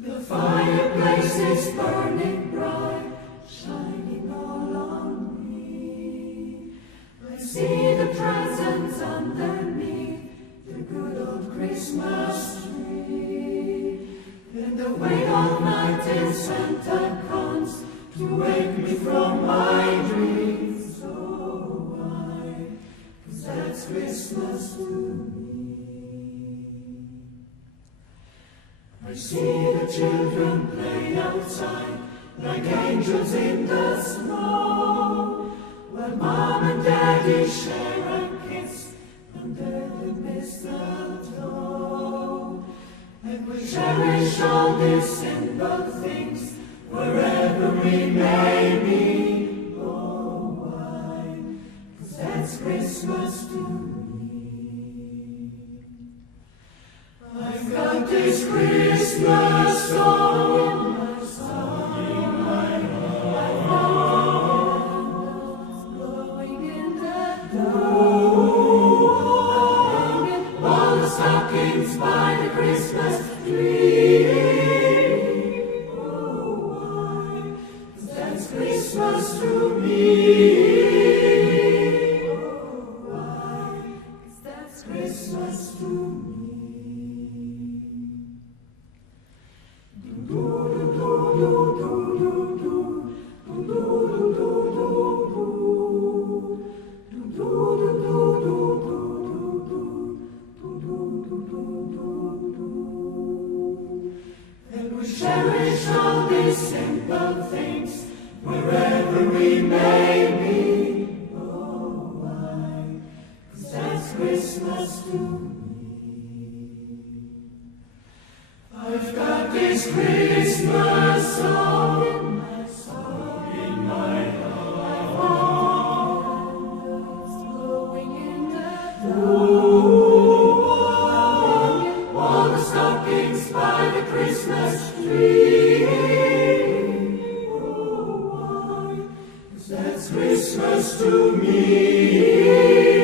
The fireplace is burning bright, shining all on me. I see the presents underneath the good old Christmas tree. Then the weight of night Santa comes to wake me from my dreams. So why? 'Cause that's Christmas to me. I see the children play outside like angels in the snow, while Mom and Daddy share a kiss under the mistletoe. And we cherish all these simple things wherever we may be. Oh, why? 'Cause that's Christmas to me. I've got this Christmas song in my heart, blowing in the dark, all the stockings by the Christmas tree. Oh, why? 'Cause that's Christmas to me. Oh, why? 'Cause that's Christmas to me. And we cherish all these simple things wherever we may be. Oh, why? 'Cause that's Christmas to me. I've got this Christmas song in my heart, blowing in the dark, all the stockings by the Christmas tree. Oh, why? 'Cause that's Christmas to me.